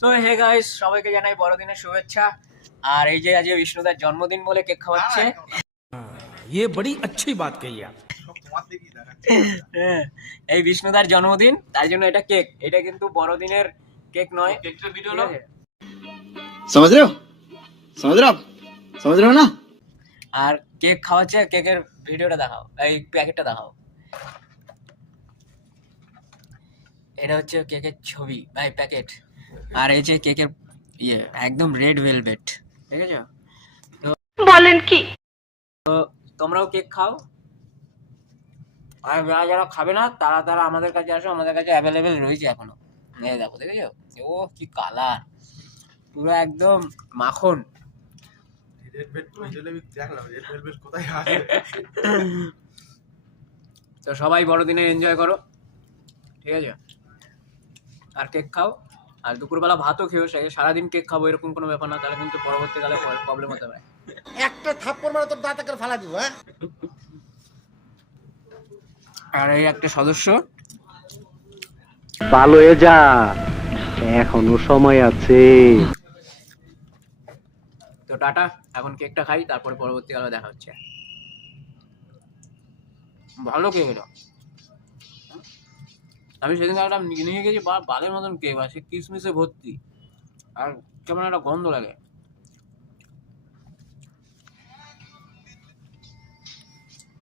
So hey guys, সবাইকে জানাই বড়দিনের শুভেচ্ছা। আর এই যে আজ বিষ্ণুদার জন্মদিন বলে কেক খাওয়াচ্ছে। ये बड़ी अच्छी बात कही आप। হ্যাঁ, এই বিষ্ণুদার জন্মদিন, তাই জন্য এটা কেক। এটা কিন্তু বড়দিনের কেক নয়। কেকটা ভিডিও না, समझ रहे हो समझ रहे हो आप समझ रहे हो ना। আর কেক খাওয়াচ্ছে। কেকের ভিডিওটা দেখাও, এই প্যাকেটটা দেখাও। এটা হচ্ছে কেকের ছবি, ভাই প্যাকেট। আর এই যে কেকের ইয়ে একদম রেড ভেলভেট, ঠিক আছে? বলেন কি? তোমরাও কেক খাও, আর যারা যারা খাবে না তারা তারা আমাদের কাছে আসো, আমাদের কাছে অ্যাভেলেবেল রয়েছে এখনো। এই দেখো, দেখেছো? ও কি কালার, পুরো একদম মাখন। তো সবাই বড়দিনে এনজয় করো, ঠিক আছে? আর কেক খাও, আর দুপুরবেলা ভাতও খেও। সারাদিন কেক খাবো এরকম কোনো ব্যাপার না, তাহলে কিন্তু পরবর্তীকালে প্রবলেম হতে পারে। একটা থাপ্পড় মারা তোর দাঁত করে ফালা দিব। হ্যাঁ, আর এই একটা সদস্য, ভালো হয়ে যা, এখনো সময় আছে। তো টাটা, এখন কেকটা খাই, তারপরে পরবর্তীকালে দেখা হচ্ছে। ভালো কেক এটা। আমি সেদিন একটা নিয়ে গেছি, বালের মতন কেক, আর সে কিসমিসে ভর্তি, আর কেমন একটা গন্ধ লাগে।